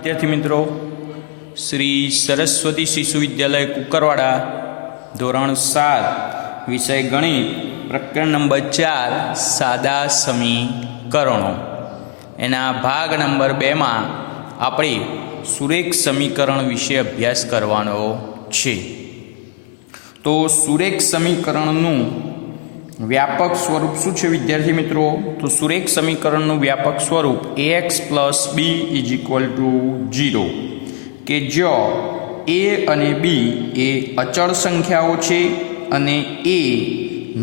विद्यार्थी मित्रों, श्री सरस्वती शिशु विद्यालय कुकरवाड़ा धोरण 7 विषय गणित प्रकरण नंबर 4 सादा समीकरणों एना भाग नंबर 2 में आपणे सुरेख समीकरण विषे अभ्यास करवानो छे। तो सुरेख समीकरणनुं व्यापक स्वरूप शू है विद्यार्थी मित्रों? तो सुरेख समीकरण व्यापक स्वरूप ax + b = 0 के जो a અને b ए अचल संख्याओं है अने a ≠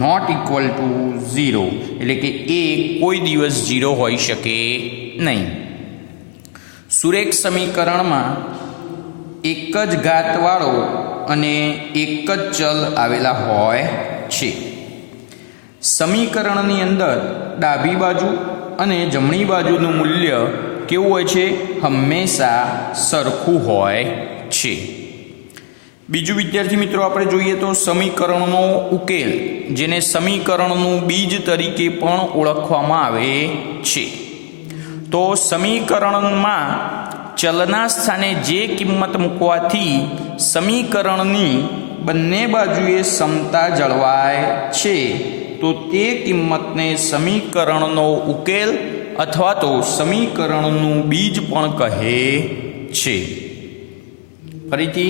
0 एटले के a कोई दिवस 0 होई शके नहीं। सुरेख समीकरण में एक ज घातवाळो अने एक ज चल आवेला होय छे। समीकरणनी अंदर डाबी बाजू अने जमणी बाजूनुं मूल्य केवुं होय छे? हमेशा सरखुं होय छे। बीजू विद्यार्थी मित्रों आपणे जोईए तो समीकरणनो उकेल, जेने समीकरणनुं बीज तरीके पण ओळखवामां आवे छे। तो समीकरणमां चलना स्थाने जे किंमत मूकवाथी समीकरणनी बंने बाजुए समता जळवाय छे तो ते किंमत ने समीकरणनो उकेल अथवा तो समीकरणनु बीज पण कहे छे। फरीथी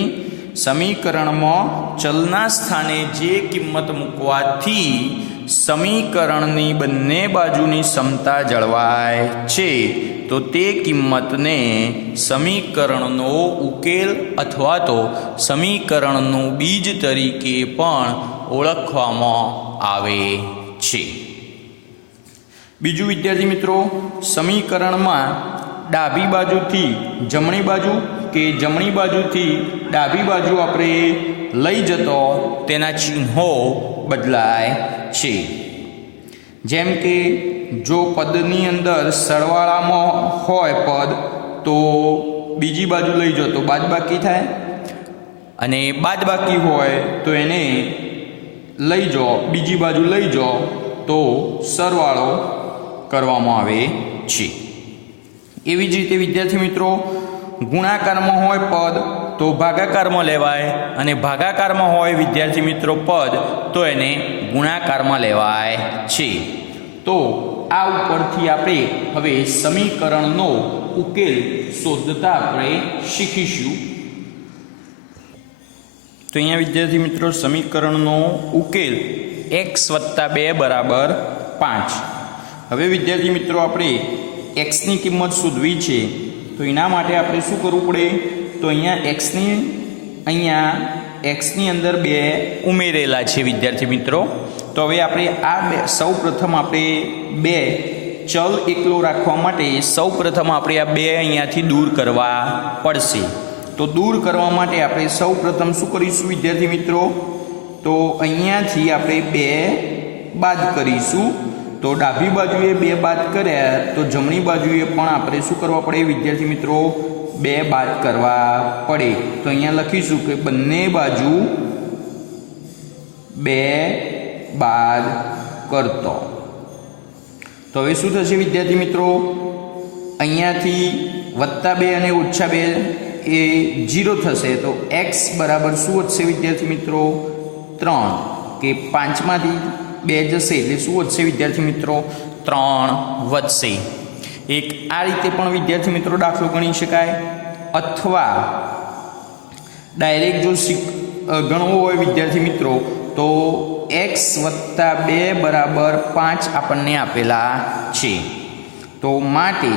समीकरण में चलना स्थाने जे किंमत मूकवाथी समीकरणनी बंने बाजुनी समता जळवाय छे तो ते किंमत ने समीकरणनो उकेल अथवा तो समीकरणनु बीज तरीके पण ओळखवामां आवे छे। बीजू विद्यार्थी मित्रों समीकरण में डाबी बाजू थी जमणी बाजू के जमणी बाजू थी डाबी बाजू आपणे लई जतो तेना चिन्हो बदलाय छे। जेम के जो पदनी अंदर सरवाळामां होय पद तो बीजी बाजू लई जतो बादबाकी थाय अने बादबाकी होय तो एने लई जाओ बीजी बाजू लई जाओ तो सरवाळो करवामां आवे छे। एवी ज रीते विद्यार्थी मित्रों गुणाकार में होय पद तो भागाकार में लेवाय अने भागाकार में होय विद्यार्थी मित्रों पद तो एने गुणाकार में लेवाय छे। तो आ उपरथी आपणे हवे समीकरणनो उकेल शोधता आपणे शीखीशुं। तो अहींया विद्यार्थी मित्रों समीकरणनो उकेल x + 2 = 5। हवे विद्यार्थी मित्रों आपणे x नी किंमत शोधवी छे तो एना माटे आपणे शुं करवुं पड़े? तो अहींया x नी अंदर 2 उमेरेला छे विद्यार्थी मित्रों। तो हवे आपणे आ सौ प्रथम आपणे 2 चल एकलो राखवा माटे सौ प्रथम आपणे आ 2 अहींयाथी दूर करवा पड़शे। तो दूर करवा माटे आपणे सौ प्रथम शुं करीशुं विद्यार्थी मित्रों? तो अहींयाथी आपणे 2 बाद करीशुं। तो डाबी बाजुए 2 बाद कर्या तो जमणी बाजुए पण आपणे शुं करवा पड़े विद्यार्थी मित्रों? 2 बाद करवा पड़े। तो अहींया लखीशुं के बंने बाजू 2 बाद करतो। तो हवे शुं थशे विद्यार्थी मित्रों? अहींयाथी +2 अने -2 ए 0 थशे तो x बराबर शुं वधशे विद्यार्थी मित्रों? 3 के 5 मांथी 2 जशे एटले शुं वधशे विद्यार्थी मित्रों? 3 वधशे। एक आ रीते पण विद्यार्थी मित्रों दाखलो गणी शकाय अथवा डायरेक्ट जो गणवो होय विद्यार्थी मित्रों तो x + 2 = 5 आपणने आपेला छे। तो माटे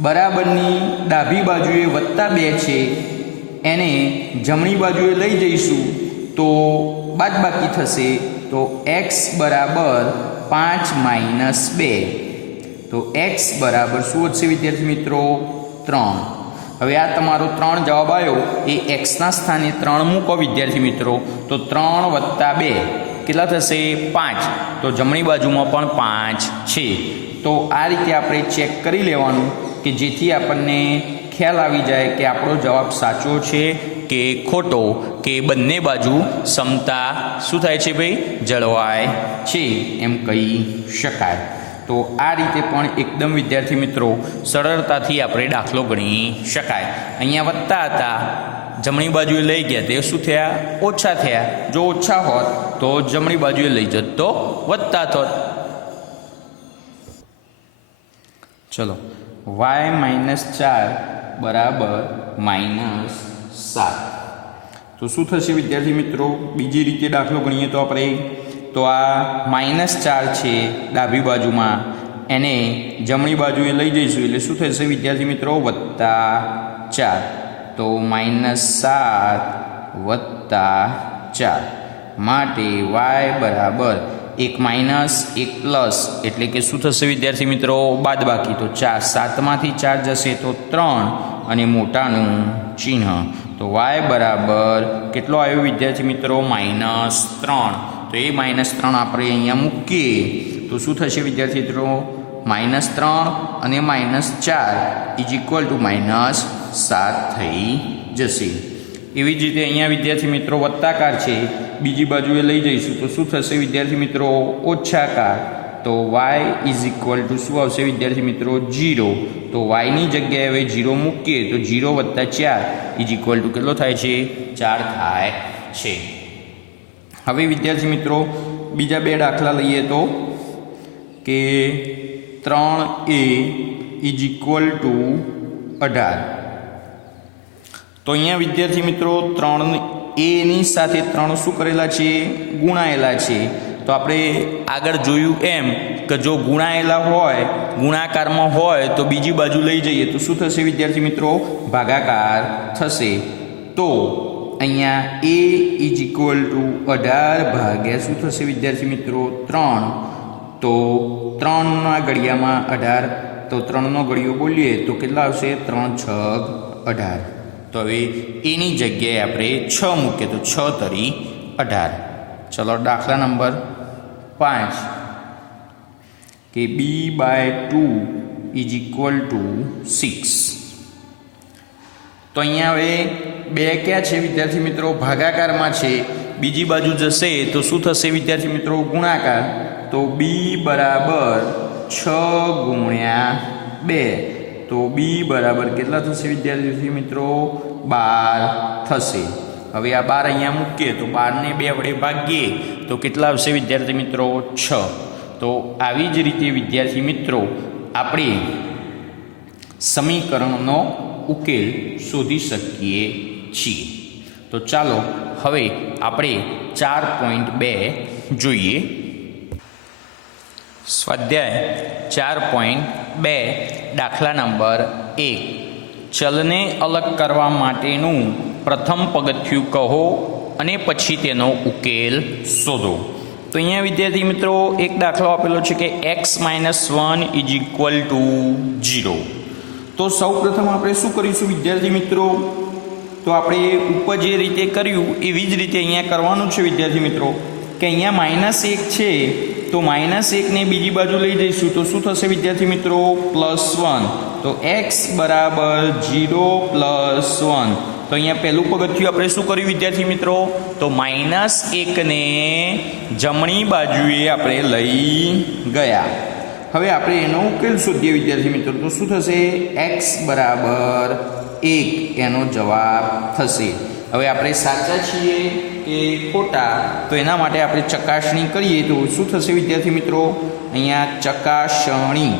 बराबरनी डाबी बाजुए +2 छे एने जमणी बाजुए लई जईशुं तो बादबाकी थशे। तो x बराबर 5 - 2 तो x बराबर शुं वधशे विद्यार्थी मित्रों? 3। हवे आ तमारो 3 जवाब आव्यो ए x ना स्थाने 3 मूको विद्यार्थी मित्रों। तो 3 + 2 केटला थशे? 5। तो जमणी बाजुमां पण 5 छे। तो आ रीते आपणे चेक करी लेवानुं के जेथी आपणने ख्याल आवी जाए कि आपणो जवाब साचो छे के खोटो, के बंने बाजू समता शुं थाय छे भाई? जळवाय छे एम कही शकाय। તો આ રીતે પણ એકદમ વિદ્યાર્થી મિત્રો સરળતાથી આપણે દાખલો ગણી શકાય. અહીંયા વત્તા હતા, જમણી બાજુએ લઈ ગયા તે શું થયા? ઓછા થયા. જો ઓછા હોત તો જમણી બાજુએ લઈ જત તો વત્તા થોત. ચલો, y-4 બરાબર -7. તો શું થશે વિદ્યાર્થી મિત્રો? બીજી રીતે દાખલો ગણીએ તો આપણે તો આ -4 છે ડાબી બાજુમાં, એને જમણી બાજુએ લઈ જઈશું એટલે શું થશે વિદ્યાર્થી મિત્રો? +4. તો -7 + 4 માટે y બરાબર 1 માઇનસ 1 પ્લસ એટલે કે શું થશે વિદ્યાર્થી મિત્રો? બાદબાકી. તો 4 7માંથી 4 જશે તો 3 અને મોટાનું ચિહ્ન. તો y બરાબર કેટલો આવ્યો વિદ્યાર્થી મિત્રો? -3. તો એ -3 આપણે અહીંયા મૂકીએ તો શું થશે વિદ્યાર્થી મિત્રો? -3 અને -4 -7 થઈ જશે. એવી જ રીતે અહીંયા વિદ્યાર્થી મિત્રો વત્તાકાર છે, બીજી બાજુએ લઈ જઈશું તો શું થશે વિદ્યાર્થી મિત્રો? ઓછાકાર. તો y શું આવશે વિદ્યાર્થી મિત્રો? 0. તો yની જગ્યાએ હવે 0 મૂકીએ તો 0 + 4 કેટલો થાય છે? 4 થાય છે. હવે વિદ્યાર્થી મિત્રો બીજા બે દાખલા લઈએ તો કે 3a = 18. તો અહીંયા વિદ્યાર્થી મિત્રો 3a સાથે 3 શું કરેલા છે? ગુણાયેલા છે. તો આપણે આગળ જોયું એમ કે જો ગુણાયેલા હોય, ગુણાકારમાં હોય તો બીજી બાજુ લઈ જઈએ તો શું થશે વિદ્યાર્થી મિત્રો? ભાગાકાર થશે. તો અહીંયા a = 18 ભાગ્યા શું થશે વિદ્યાર્થી મિત્રો? 3. તો 3ના ઘડિયામાં 18, તો 3નો ઘડિયો બોલીએ તો કેટલા આવશે? 3 × 6 = 18. તો હવે એની જગ્યાએ આપણે 6 મૂકીએ તો 6 તરી 18. ચલો દાખલા નંબર 5 કે b/2 = 6. તો અહીંયા હવે બે ક્યાં છે વિદ્યાર્થી મિત્રો? ભાગાકારમાં છે. બીજી બાજુ જશે તો શું થશે વિદ્યાર્થી મિત્રો? ગુણાકાર. તો b બરાબર 6 × 2. તો b બરાબર કેટલા થશે વિદ્યાર્થી મિત્રો? 12 થશે. હવે આ 12 અહીંયા મૂકીએ તો 12ને 2 વડે ભાગીએ તો કેટલા આવશે વિદ્યાર્થી મિત્રો? 6. તો આવી જ રીતે વિદ્યાર્થી મિત્રો આપણે સમીકરણનો ઉકેલ શોધી શકીએ છીએ. તો ચાલો હવે આપણે 4.2 જોઈએ. સ્વાધ્યાય 4.2 દાખલા નંબર 1. ચલને અલગ કરવા માટેનું પ્રથમ પગથિયું કહો અને પછી તેનો ઉકેલ શોધો. તો અહીંયા વિદ્યાર્થી મિત્રો એક દાખલો આપેલો છે કે x-1 = 0. તો સૌ પ્રથમ આપણે શું કરીશું વિદ્યાર્થી મિત્રો? તો આપણે ઉપર જે રીતે કર્યું એવી જ રીતે અહીંયા કરવાનું છે વિદ્યાર્થી મિત્રો કે અહીંયા -1 છે તો -1ને બીજી બાજુ લઈ જઈશું તો શું થશે વિદ્યાર્થી મિત્રો? +1. તો x બરાબર 0 + 1. તો અહીંયા પહેલું પગથિયું આપણે શું કર્યું વિદ્યાર્થી મિત્રો? તો -1ને જમણી બાજુએ આપણે લઈ ગયા. હવે આપણે એનો ઉકેલ શોધીએ વિદ્યાર્થી મિત્રો. તો શું થશે? x બરાબર 1 એનો જવાબ થશે. હવે આપણે સાચા છીએ કે ખોટા તો એના માટે આપણે ચકાસણી કરીએ તો શું થશે વિદ્યાર્થી મિત્રો? અહીંયા ચકાસણી.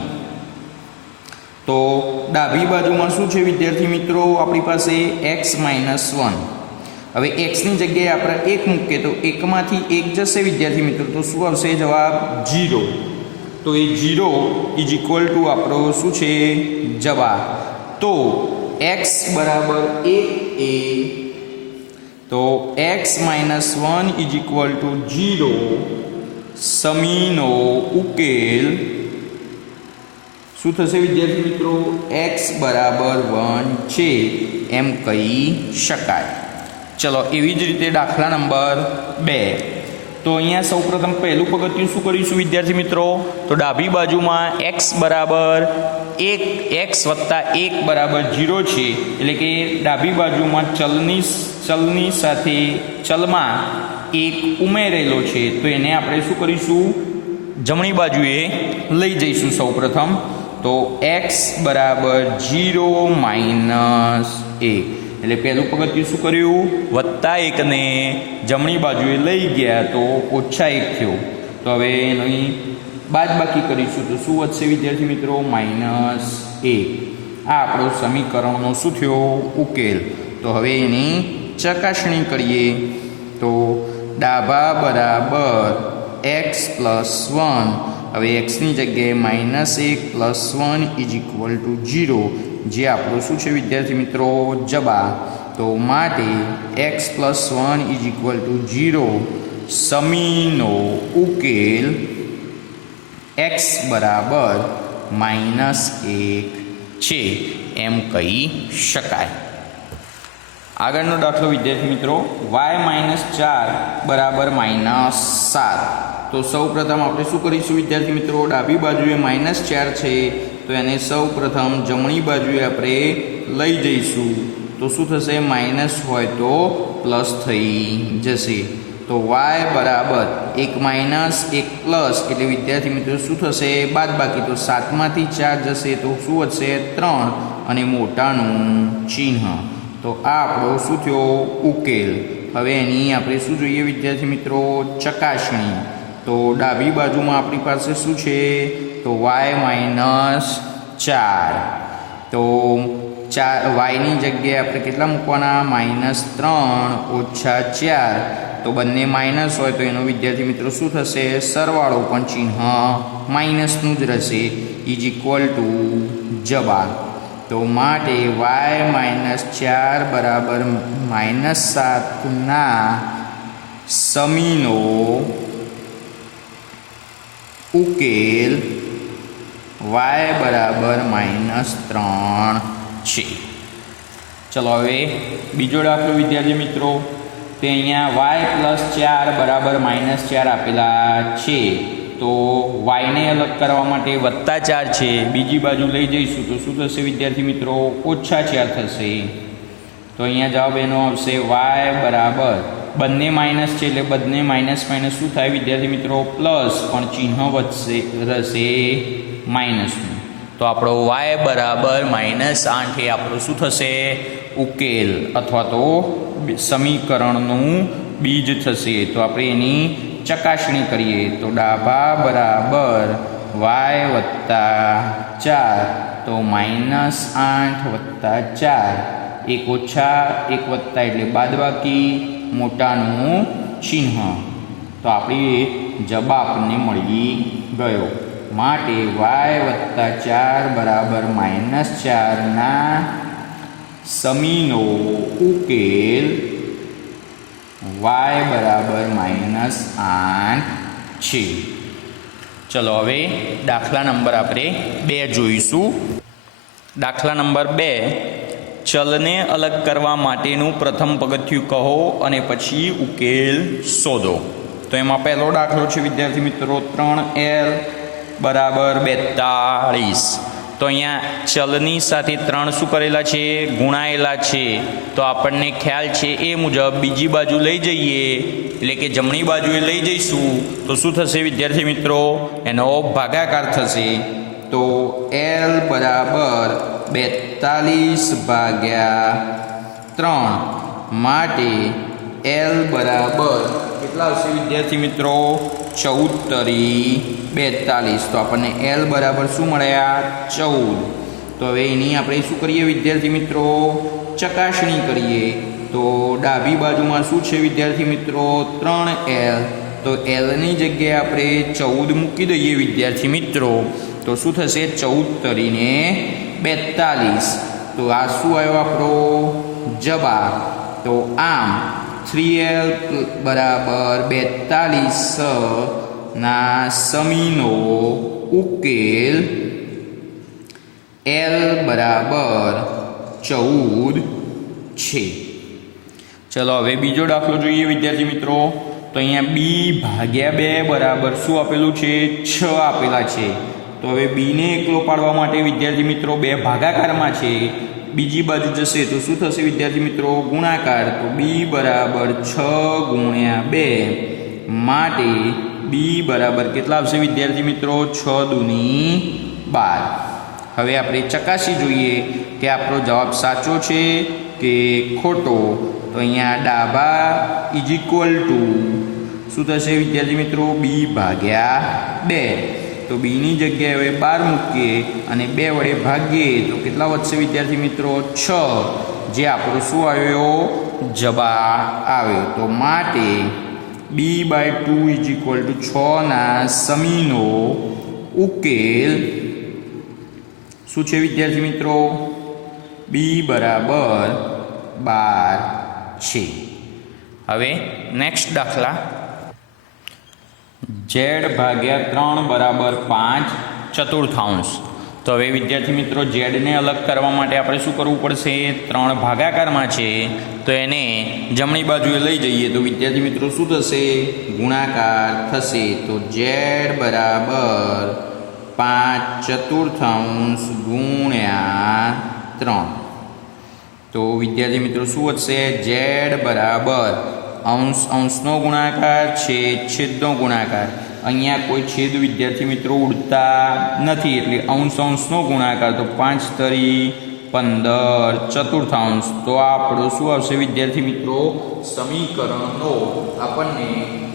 તો ડાબી બાજુમાં શું છે વિદ્યાર્થી મિત્રો? આપણી પાસે x-1. હવે xની જગ્યાએ આપણે 1 મૂકીએ તો 1માંથી 1 જશે વિદ્યાર્થી મિત્રો. તો શું આવશે જવાબ? 0. તો એ 0 = આપણો શું છે? જવાબ. તો x બરાબર 1 એ તો x-1 = 0 સમીનો ઉકેલ શું થશે વિદ્યાર્થી મિત્રો? x બરાબર 1 છે એમ કહી શકાય. ચલો એવી જ રીતે દાખલા નંબર 2. તો અહીંયા સૌપ્રથમ પહેલું પગથિયું શું કરીશું વિદ્યાર્થી મિત્રો? તો ડાબી બાજુમાં x બરાબર 1 x + 1 બરાબર 0 છે એટલે કે ડાબી બાજુમાં ચલની સાથે ચલમાં 1 ઉમેરેલો છે તો એને આપણે શું કરીશું? જમણી બાજુએ લઈ જઈશું સૌપ્રથમ. તો x બરાબર 0 માઇનસ 1 એટલે પહેલું પગથિયું શું કર્યું? +1 ને જમણી બાજુએ લઈ ગયા તો -1 થયો. તો હવે એની બાદબાકી કરીશું તો શું વધશે વિદ્યાર્થી મિત્રો? -1. આ આપણો સમીકરણનો શું થયો? ઉકેલ. તો હવે એની ચકાસણી કરીએ. તો ડાબા બરાબર x + 1. હવે xની જગ્યાએ -1 + 1 = 0, જે આપણો શું છે વિદ્યાર્થી મિત્રો? જવાબ. તો માટે x + 1 = 0. સમીનો ઉકેલ x બરાબર -1 છે એમ કહી શકાય. આગળનો દાખલો વિદ્યાર્થી મિત્રો, y - 4 બરાબર -7. તો સૌ પ્રથમ આપણે શું કરીશું વિદ્યાર્થી મિત્રો? ડાબી બાજુએ -4 છે તો એને સૌ પ્રથમ જમણી બાજુએ આપણે લઈ જઈશું. તો શું થશે? માઇનસ હોય તો પ્લસ થઈ જશે. તો y બરાબર 1 માઇનસ 1 પ્લસ એટલે વિદ્યાર્થી મિત્રો શું થશે? બાદબાકી. તો 7માંથી 4 જશે તો શું વધશે? 3 અને મોટાનું ચિહ્ન. તો આ આપણો શું થયો? ઉકેલ. હવે એની આપણે શું જોઈએ વિદ્યાર્થી મિત્રો? ચકાસણી. તો ડાબી બાજુમાં આપણી પાસે શું છે? તો y - 4. તો yની જગ્યાએ આપણે કેટલા મૂકવાના? -3 - 4. તો બંને માઇનસ હોય તો એનો વિદ્યાર્થી મિત્રો શું થશે? સરવાળો, પણ ચિહ્ન માઇનસનું જ રહેશે. = જવાબ. તો માટે y - 4 બરાબર -7 ના સમીનો ઉકેલ y બરાબર -3 છે. ચલો હવે બીજો દાખલો વિદ્યાર્થી મિત્રો. તે અહીંયા y + 4 બરાબર -4 આપેલા છે. તો yને અલગ કરવા માટે +4 છે, બીજી બાજુ લઈ જઈશું તો શું થશે વિદ્યાર્થી મિત્રો? -4 થશે. તો અહીંયા જવાબ એનો આવશે y બરાબર, બંને માઇનસ છે એટલે બંને માઇનસ શું થાય વિદ્યાર્થી મિત્રો? પ્લસ, પણ ચિહ્ન વધશે રહેશે માઇનસનું. તો આપણો y બરાબર -8 એ આપણો શું થશે? ઉકેલ અથવા તો સમીકરણનું બીજ થશે. તો આપણે એની ચકાસણી કરીએ. તો ડાબા બરાબર y + 4. તો -8 + 4. 1 ઓછા 1 વત્તા એટલે બાદબાકી, મોટાનું ચિહ્ન. તો આપણી જવાબ આપણને મળી ગયો. માટે y + 4 બરાબર -4 ના સમીનો ઉકેલ y બરાબર -8 છે. ચલો હવે દાખલા નંબર આપણે 2 જોઈશું. દાખલા નંબર 2, ચલને અલગ કરવા માટેનું પ્રથમ પગથિયું કહો અને પછી ઉકેલ શોધો. તો એમાં પહેલો દાખલો છે વિદ્યાર્થી મિત્રો 3l બરાબર 42. તો અહીંયા ચલની સાથે 3 શું કરેલા છે? ગુણાયેલા છે. તો આપણને ખ્યાલ છે એ મુજબ બીજી બાજુ લઈ જઈએ એટલે કે જમણી બાજુએ લઈ જઈશું તો શું થશે વિદ્યાર્થી મિત્રો? એનો ભાગાકાર થશે. તો l બરાબર 42/3 માટે l બરાબર કેટલા આવશે વિદ્યાર્થી મિત્રો? 14×42. તો આપણને l બરાબર શું મળ્યા? 14. તો હવે એની આપણે શું કરીએ વિદ્યાર્થી મિત્રો? ચકાસણી કરીએ. તો ડાબી બાજુમાં શું છે વિદ્યાર્થી મિત્રો? 3l. તો lની જગ્યાએ આપણે 14 મૂકી દઈએ વિદ્યાર્થી મિત્રો. તો શું થશે? 14×42. તો આ શું આવ્યો આપણો જવાબ? તો આમ 3l બરાબર 42 ના સમીનો ઉકેલ l બરાબર 14 છે. ચલો હવે બીજો દાખલો જોઈએ વિદ્યાર્થી મિત્રો. તો અહીંયા b/2 બરાબર શું આપેલું છે? 6 આપેલા છે. તો હવે બીને એકલો પાડવા માટે વિદ્યાર્થી મિત્રો 2 ભાગાકારમાં છે, બીજી બાજુ જશે તો શું થશે વિદ્યાર્થી મિત્રો? ગુણાકાર. તો b બરાબર 6×2 માટે બી બરાબર કેટલા આવશે વિદ્યાર્થી મિત્રો? 6 દૂની 12. હવે આપણે ચકાસી જોઈએ કે આપણો જવાબ સાચો છે કે ખોટો. તો અહીંયા ડાબા ઇઝ ઇક્વલ ટુ શું થશે વિદ્યાર્થી મિત્રો? બી ભાગ્યા 2. તો બીની જગ્યાએ હવે 12 મૂકીએ અને 2 વડે ભાગીએ તો કેટલા વધશે વિદ્યાર્થી મિત્રો? 6, જે આપણો શું આવ્યો? જવાબ આવ્યો. તો માટે b/2 ઇઝ ઇક્વલ ટુ 6 ના સમીનો ઉકેલ શું છે વિદ્યાર્થી મિત્રો? બી બરાબર 12 છે. હવે નેક્સ્ટ દાખલા, z ભાગ્યા 3 બરાબર 5 ચતુર્થાંશ. તો હવે વિદ્યાર્થી મિત્રો z ને અલગ કરવા માટે આપણે શું કરવું પડશે? 3 ભાગાકારમાં છે તો એને જમણી બાજુએ લઈ જઈએ તો વિદ્યાર્થી મિત્રો શું થશે? ગુણાકાર થશે. તો z બરાબર 5 ચતુર્થાંશ ગુણ્યા 3. તો વિદ્યાર્થી મિત્રો શું વધશે? z બરાબર અંશ અંશનો ગુણાકાર, છેદ છેદનો ગુણાકાર. અહીંયા કોઈ છેદ વિદ્યાર્થી મિત્રો ઉડતા નથી એટલે અંશ અંશનો ગુણાકાર. તો 5 તરી 15 ચતુર્થાંશ. તો આપણો શું આવશે વિદ્યાર્થી મિત્રો? સમીકરણનો આપણને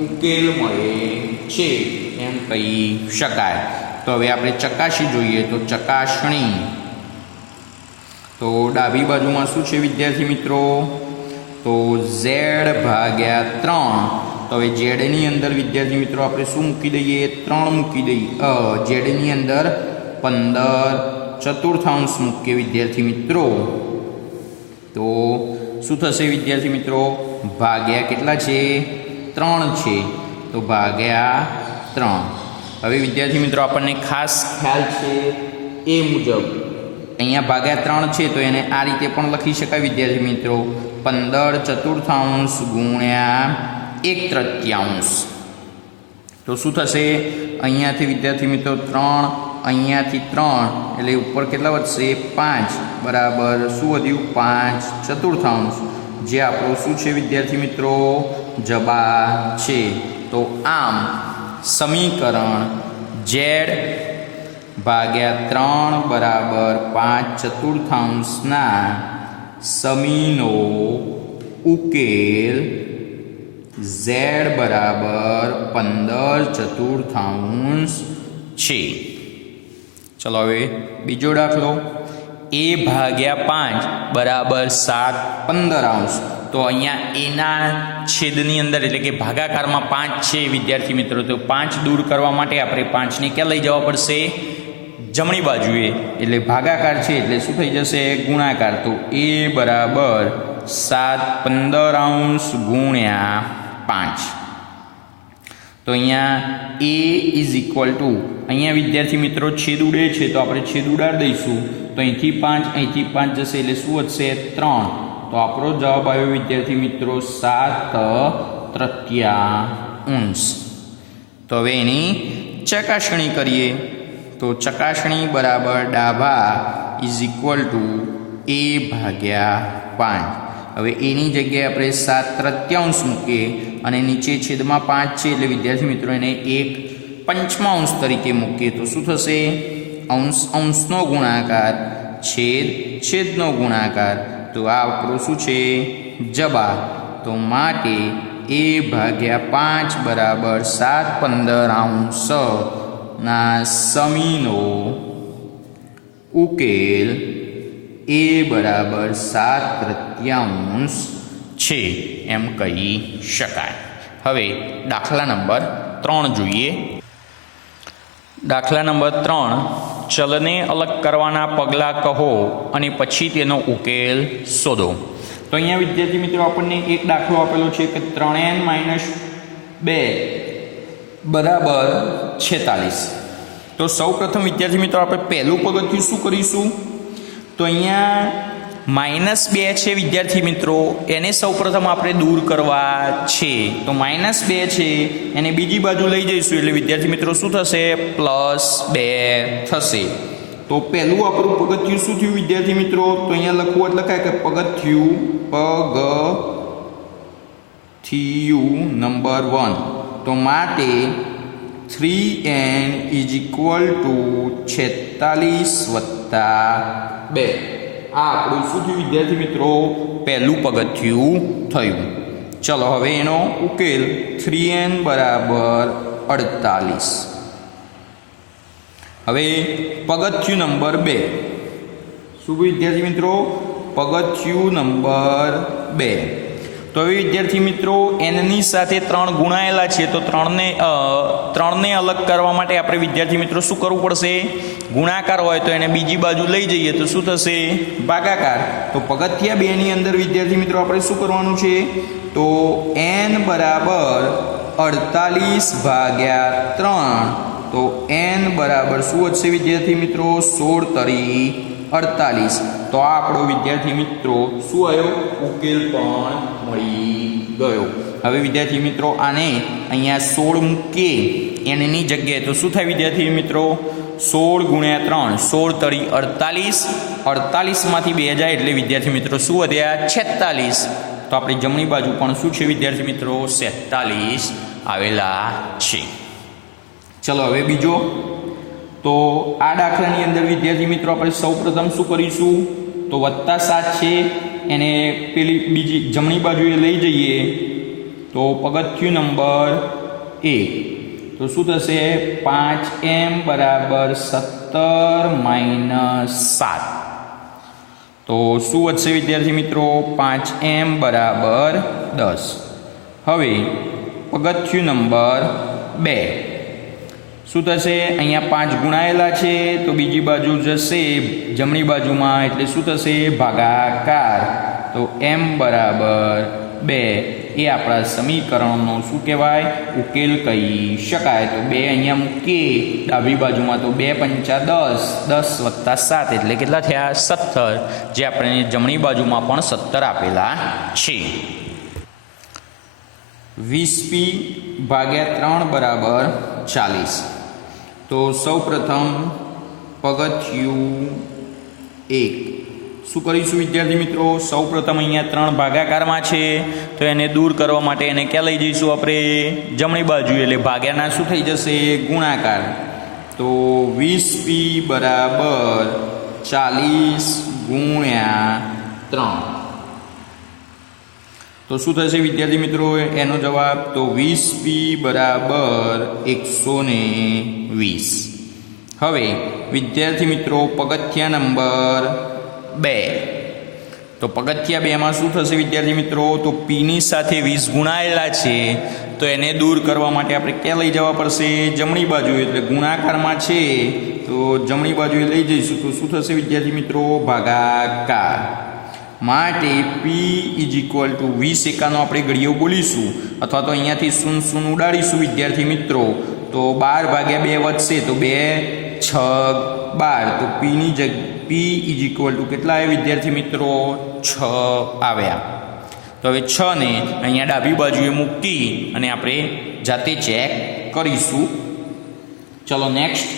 ઉકેલ મળે છે એમ કહી શકાય. તો હવે આપણે ચકાસી જોઈએ. તો ચકાસણી, તો ડાબી બાજુમાં શું છે વિદ્યાર્થી મિત્રો? તો z ભાગ્યા 3. તો હવે ઝેડની અંદર વિદ્યાર્થી મિત્રો આપણે શું મૂકી દઈએ? 3 મૂકી દઈએ. ઝેડની અંદર 15 ચતુર્થાંશ મૂકીએ વિદ્યાર્થી મિત્રો. તો શું થશે વિદ્યાર્થી મિત્રો? ભાગ્યા કેટલા છે? 3 છે. તો ભાગ્યા 3. હવે વિદ્યાર્થી મિત્રો આપણને ખાસ ખ્યાલ છે એ મુજબ અહીંયા ભાગ્યા 3 છે તો એને આ રીતે પણ લખી શકાય વિદ્યાર્થી મિત્રો. 15 ચતુર્થાંશ ગુણ્યા 1/3. તો શું થશે? અહીંયાથી વિદ્યાર્થી મિત્રો 3, અહીંયાથી 3 એટલે ઉપર કેટલા વધશે? 5 બરાબર શું વધ્યું? 5 ચતુર્થાંશ, જે આપણો શું છે વિદ્યાર્થી મિત્રો? જવાબ છે. તો આમ સમીકરણ z ભાગ્યા 3 બરાબર 5 ચતુર્થાંશના સમીનો ઉકેલ z બરાબર 15 ચતુર્થાંશ છે. ચલો હવે બીજો દાખલો, a ભાગ્યા 5 બરાબર 7/15. તો અહીંયા એના છેદની અંદર એટલે કે ભાગાકારમાં 5 છે વિદ્યાર્થી મિત્રો. તો 5 દૂર કરવા માટે આપણે 5ને ક્યાં લઈ જવા પડશે? જમણી બાજુએ. એટલે ભાગાકાર છે એટલે શું થઈ જશે? ગુણાકાર. તો a બરાબર 7/15 ગુણ્યા 5. તો અહીંયા a ઇઝ ઇક્વલ ટુ, અહીંયા વિદ્યાર્થી મિત્રો છેદ ઉડે છે તો આપણે છેદ ઉડાડી દઈશું. તો અહીંથી 5 અહીંથી 5 જશે એટલે શું વધશે? 3. તો આપણો જવાબ આવ્યો વિદ્યાર્થી મિત્રો 7/3. તો હવે એની ચકાસણી કરીએ. તો ચકાસણી બરાબર ડાબા ઇઝ ઇક્વલ ટુ a ભાગ્યા 5. હવે એની જગ્યાએ આપણે 7/3 મૂકીએ અને નીચે છેદમાં 5 છે એટલે વિદ્યાર્થી મિત્રો એને 1/5 તરીકે મૂકીએ તો શું થશે? અંશ અંશનો ગુણાકાર, છેદ છેદનો ગુણાકાર. તો આ આપણો શું છે? જવાબ. તો માટે a ભાગ્યા 5 બરાબર 7/15 ના સમીનો ઉકેલ a બરાબર 7/3 છે એમ કહી શકાય. હવે દાખલા નંબર 3 જોઈએ. દાખલા નંબર 3, ચલને અલગ કરવાના પગલાં કહો અને પછી તેનો ઉકેલ શોધો. તો અહીંયા વિદ્યાર્થી મિત્રો આપણને એક દાખલો આપેલો છે કે 3n - 2 બરાબર 46. તો સૌ પ્રથમ વિદ્યાર્થી મિત્રો આપણે પહેલું પગથિયું શું કરીશું? તો અહીંયા -2 છે વિદ્યાર્થી મિત્રો, એને સૌ પ્રથમ આપણે દૂર કરવા છે. તો -2 છે એને બીજી બાજુ લઈ જઈશું એટલે વિદ્યાર્થી મિત્રો શું થશે? +2 થશે. તો પહેલું આપણું પગથિયું શું થયું વિદ્યાર્થી મિત્રો? તો અહીંયા લખવું એટલે લખાય કે પગથિયું નંબર 1. તો માટે 3n ઇઝ ઇક્વલ ટુ 46 + 2. આ આપણું શું થયું વિદ્યાર્થી મિત્રો? પહેલું પગથિયું થયું. ચલો હવે એનો ઉકેલ 3n = 48. હવે પગથિયું નંબર 2. શું વિદ્યાર્થી મિત્રો? પગથિયું નંબર 2. તો હવે વિદ્યાર્થી મિત્રો એનની સાથે 3 ગુણાયેલા છે, તો 3ને અલગ કરવા માટે આપણે વિદ્યાર્થી મિત્રો શું કરવું પડશે? ગુણાકાર હોય તો એને બીજી બાજુ લઈ જઈએ તો શું થશે? ભાગાકાર. તો પગથિયા 2 ની અંદર વિદ્યાર્થી મિત્રો આપણે શું કરવાનું છે? તો n બરાબર 48/3. તો n બરાબર શું વધશે વિદ્યાર્થી મિત્રો? 16 તરી 48. તો આ આપણો વિદ્યાર્થી મિત્રો શું આવ્યો? ઉકેલ પણ મળી ગયો. હવે વિદ્યાર્થી મિત્રો આને અહીંયા 16 મૂકીએ એની જગ્યાએ તો શું થાય વિદ્યાર્થી મિત્રો? 16 × 3 16 તરી 48. 48 માંથી 2 જાય એટલે વિદ્યાર્થી મિત્રો શું વધ્યા? 46. તો આપણી જમણી બાજુ પણ શું છે વિદ્યાર્થી મિત્રો? 47 આવેલા છે. ચલો હવે બીજો. તો આ દાખલાની અંદર વિદ્યાર્થી મિત્રો આપણે સૌપ્રથમ શું કરીશું? તો +7 છે એને પેલી બીજી જમણી બાજુએ લઈ જઈએ તો પગથિયું નંબર 1. તો શું થશે? 5m = 17 - 7. તો શું વધશે વિદ્યાર્થી મિત્રો? 5m = 10. હવે પગથિયું નંબર 2. શું થશે? અહીંયા 5 ગુણાયેલા છે તો બીજી બાજુ જશે જમણી બાજુમાં એટલે શું થશે? ભાગાકાર. તો m બરાબર 2 એ આપણા સમીકરણનો શું કહેવાય? ઉકેલ કહી શકાય. તો 2 અહીંયા મૂકીએ ડાબી બાજુમાં તો 2 × 5 = 10 10 + 7 એટલે કેટલા થયા? 17. જે આપણે જમણી બાજુમાં પણ 17 આપેલા છે. 20p/3 = 40. તો સૌપ્રથમ પગથિયું 1 શું કરીશું વિદ્યાર્થી મિત્રો? સૌપ્રથમ અહીંયા 3 ભાગાકારમાં છે તો એને દૂર કરવા માટે એને ક્યાં લઈ જઈશું આપણે? જમણી બાજુ. એટલે ભાગ્યાના શું થઈ જશે? ગુણાકાર. તો 20p = 40 × 3. તો શું થશે વિદ્યાર્થી મિત્રો એનો જવાબ? તો 20p = 120. હવે વિદ્યાર્થી મિત્રો પગથિયા નંબર 2. તો પગથિયા 2 માં શું થશે વિદ્યાર્થી મિત્રો? તો p ની સાથે 20 ગુણાયેલા છે તો એને દૂર કરવા માટે આપણે ક્યાં લઈ જવા પડશે? જમણી બાજુ. એટલે ગુણાકારમાં છે તો જમણી બાજુએ લઈ જઈશું તો શું થશે વિદ્યાર્થી મિત્રો? ભાગાકાર. માટે p = 20 એકાનો આપણે ઘડીઓ બોલીશું અથવા તો અહીંયાથી 0 ઉડાડીશું વિદ્યાર્થી મિત્રો. તો 12/2 વધશે તો 2 × 6 = 12. તો p = કેટલા આવ્યા વિદ્યાર્થી મિત્રો? 6 આવ્યા. તો હવે 6 ને અહીંયા ડાબી બાજુએ મૂકી અને આપણે જાતે ચેક કરીશું. ચલો નેક્સ્ટ.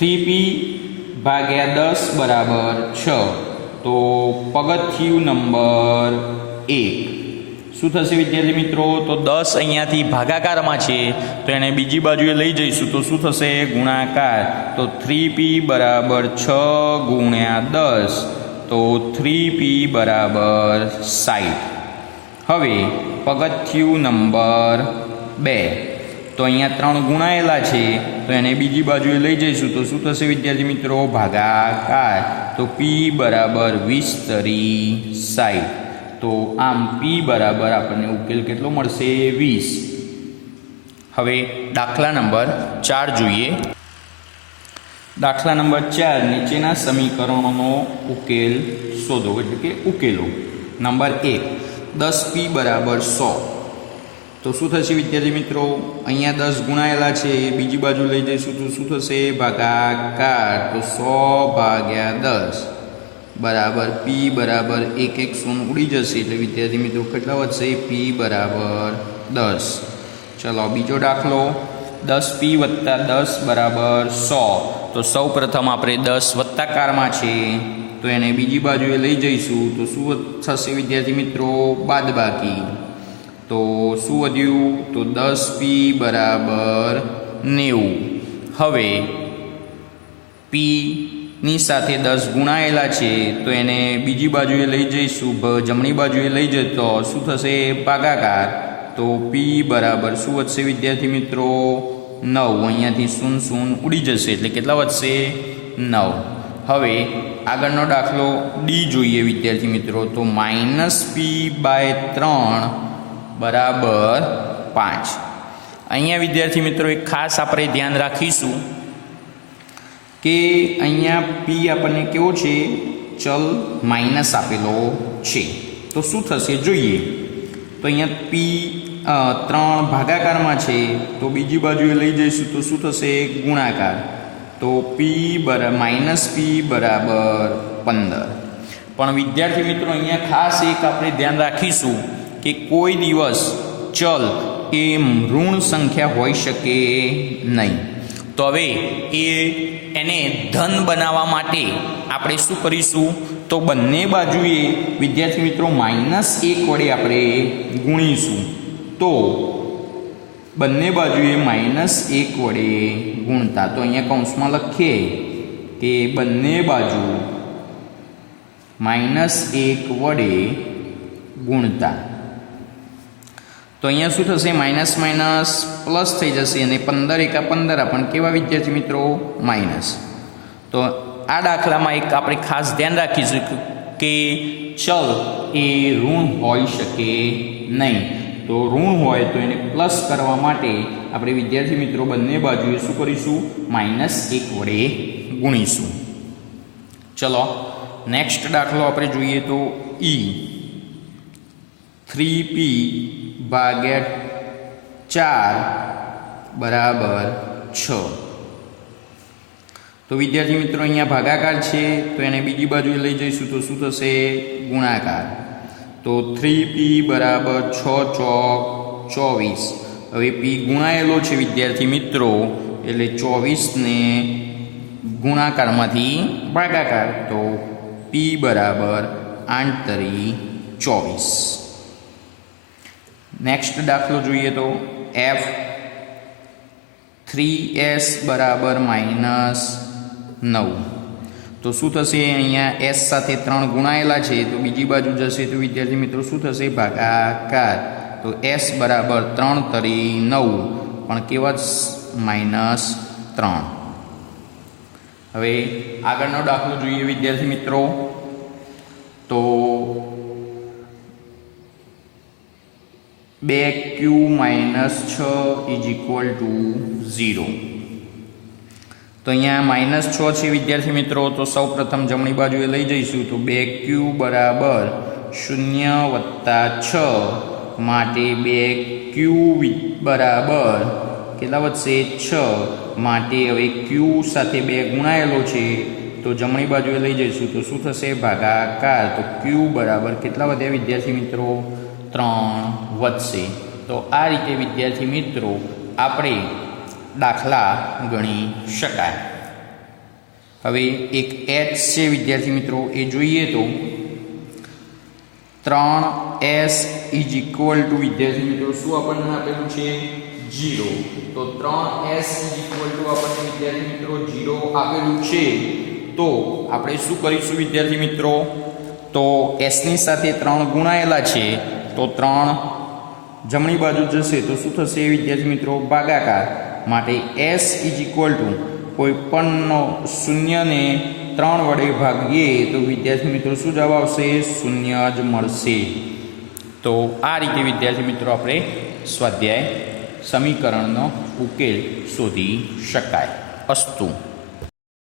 3p/10 = 6. તો પગથિયું નંબર 1. શું થશે વિદ્યાર્થી મિત્રો? તો 10 અહીંયાથી ભાગાકારમાં છે તો એને બીજી બાજુએ લઈ જઈશું તો શું થશે? ગુણાકાર. તો 3p = 6 × 10. તો 3p = 60. હવે પગથિયું નંબર 2. તો અહીંયા 3 ગુણાયેલા છે તો એને બીજી બાજુએ લઈ જઈશું તો શું થશે વિદ્યાર્થી મિત્રો? ભાગાકાર. તો p = 20 તરી 60. તો આમ p બરાબર આપણને ઉકેલ કેટલો મળશે? 20. હવે દાખલા નંબર 4 જોઈએ. દાખલા નંબર 4 નીચેના સમીકરણોનો ઉકેલ શોધો એટલે કે ઉકેલો. Number 1 10p = 100. તો શું થશે વિદ્યાર્થી મિત્રો? અહીંયા 10 ગુણાયેલા છે બીજી બાજુ લઈ જઈશું તો શું થશે? ભાગાકાર. તો 100/10 બરાબર p બરાબર 1 0 ઉડી જશે એટલે વિદ્યાર્થી મિત્રો કેટલા વધશે? p બરાબર 10. ચલો બીજો દાખલો. 10p + 10 = 100. તો સૌ પ્રથમ આપણે 10 વત્તાકારમાં છે તો એને બીજી બાજુએ લઈ જઈશું તો શું થશે વિદ્યાર્થી મિત્રો? બાદબાકી. તો શું વધ્યું? તો 10p = 90. હવે પીની સાથે 10 ગુણાયેલા છે તો એને બીજી બાજુએ લઈ જઈશું, જમણી બાજુએ લઈ જઈએ તો શું થશે? ભાગાકાર. તો પી બરાબર શું વધશે વિદ્યાર્થી મિત્રો? 9. અહીંયાથી 0 ઉડી જશે એટલે કેટલા વધશે? 9. હવે આગળનો દાખલો ડી જોઈએ વિદ્યાર્થી મિત્રો. તો -p/3 બરાબર 5. અહીંયા વિદ્યાર્થી મિત્રો એક ખાસ આપણે ધ્યાન રાખીશું કે અહીંયા પી આપણને કેવો છે? ચલ માઇનસ આપેલો છે. તો શું થશે જોઈએ. તો અહીંયા પી 3 ભાગાકારમાં છે તો બીજી બાજુએ લઈ જઈશું તો શું થશે? ગુણાકાર. તો પી -p બરાબર 15. પણ વિદ્યાર્થી મિત્રો અહીંયા ખાસ એક આપણે ધ્યાન રાખીશું કે કોઈ દિવસ ચલ એ ઋણ સંખ્યા હોઈ શકે નહીં. તો હવે એને ધન બનાવવા માટે આપણે શું કરીશું? તો બંને બાજુએ વિદ્યાર્થી મિત્રો -1 વડે આપણે ગુણીશું. તો બંને બાજુએ -1 વડે ગુણતા, તો અહીંયા કૌંસમાં લખીએ કે બંને બાજુ -1 વડે ગુણતા. તો અહીંયા શું થશે? માઇનસ માઇનસ પ્લસ થઈ જશે અને 15 × 15 પણ કેવા વિદ્યાર્થી મિત્રો? માઇનસ. તો આ દાખલામાં એક આપણે ખાસ ધ્યાન રાખીશું કે ચલ એ ઋણ હોઈ શકે નહીં. તો ઋણ હોય તો એને પ્લસ કરવા માટે આપણે વિદ્યાર્થી મિત્રો બંને બાજુએ શું કરીશું? -1 વડે ગુણીશું. ચલો નેક્સ્ટ દાખલો આપણે જોઈએ તો ઈ 3p/4 બરાબર 6. તો વિદ્યાર્થી મિત્રો અહીંયા ભાગાકાર છે તો એને બીજી બાજુએ લઈ જઈશું તો શું થશે? ગુણાકાર. તો 3p બરાબર 6 ચોક 24. હવે પી ગુણાયેલો છે વિદ્યાર્થી મિત્રો એટલે 24ને ગુણાકારમાંથી ભાગાકાર. તો પી બરાબર 8 તરી 24. નેક્સ્ટ દાખલો જોઈએ તો f 3s બરાબર -9. તો શું થશે? અહીંયા s સાથે 3 ગુણાયેલા છે તો બીજી બાજુ જશે તો વિદ્યાર્થી મિત્રો શું થશે? ભાગાકાર. તો s બરાબર 3 તરી 9 પણ કેવા? -3. હવે આગળનો દાખલો જોઈએ વિદ્યાર્થી મિત્રો. તો 2q - 6 = 0. તો અહીંયા -6 છે વિદ્યાર્થી મિત્રો. તો સૌ પ્રથમ જમણી બાજુએ લઈ જઈશું તો 2q બરાબર 0 + 6 માટે 2q બરાબર કેટલા વધશે? 6. માટે હવે q સાથે 2 ગુણાયેલો છે તો જમણી બાજુએ લઈ જઈશું તો શું થશે? ભાગાકાર. તો q બરાબર કેટલા વધ્યા વિદ્યાર્થી મિત્રો? 3 વધશે. તો આ રીતે વિદ્યાર્થી મિત્રો આપણે દાખલા ગણી શકાય. હવે એક h છે વિદ્યાર્થી મિત્રો એ જોઈએ તો 3s = વિદ્યાર્થી મિત્રો શું આપણને આપેલું છે? 0. તો 3s = આપણને વિદ્યાર્થી મિત્રો 0 આપેલું છે. તો આપણે શું કરીશું વિદ્યાર્થી મિત્રો? તો s ની સાથે 3 ગુણાયેલા છે તો 3 જમણી બાજુ જશે તો શું થશે વિદ્યાર્થી મિત્રો? ભાગાકાર. માટે s = કોઈ પણનો શૂન્યને 3 વડે ભાગીએ તો વિદ્યાર્થી મિત્રો શું જવાબ આવશે? 0 જ મળશે. તો આ રીતે વિદ્યાર્થી મિત્રો આપણે સ્વાધ્યાય સમીકરણનો ઉકેલ શોધી શકાય. અસ્તુ.